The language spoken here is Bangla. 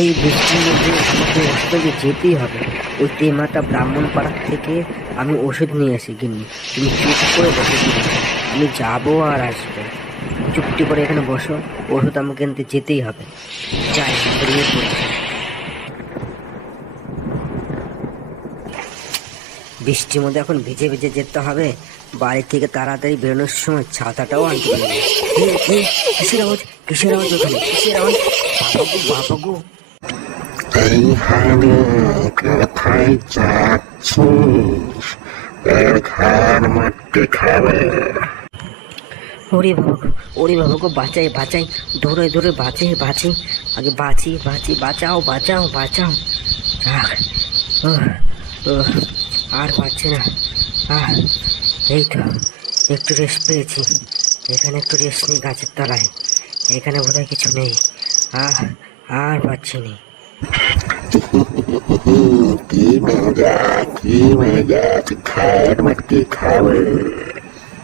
এই বৃষ্টির মধ্যে আমাকে হসপিটালে যেতেই হবে। ওই তেমাটা ব্রাহ্মণ পাড়ার থেকে আমি ওষুধ নিয়ে আসি গিন্নি, তুমি চুপ করে বসে দিও। আমি যাবো আর আসবো, চুপটি করে এখানে বসো। ওষুধ আমাকে কিনতে যেতেই হবে। যাই, বেরিয়ে পড়ছি। বৃষ্টির মধ্যে এখন ভিজে ভিজে যেতে হবে। বাড়ি থেকে তাড়াতাড়ি বেরোনোর সময় ছাতাটাও আনতে পারবো। কিসের আওয়াজ, কিসের আওয়াজ ওখানে, কিসের আওয়াজ? বাবা গো, বাবা গো। এইখানে কোথায় যাচ্ছিস? এর ঘর মারতে খাবে। ওরে বাবা গো, ওরে বাবা গো, বাঁচাই বাঁচাই, ধরে ধরে বাঁচে বাঁচি, আগে বাঁচি বাঁচি, বাঁচাও বাঁচাও বাঁচাও। আহ, উহ, উহ, আর পারছি না। আহ, এই তো একটু রেস্ট পেয়েছি। এখানে একটু রেস্ট নেই গাছের তলায়। এখানে বোধহয় কিছু নেই। আহ, আর পারছি না। কি মজা, কি মজা, তুই ঘর মারতে খাবে।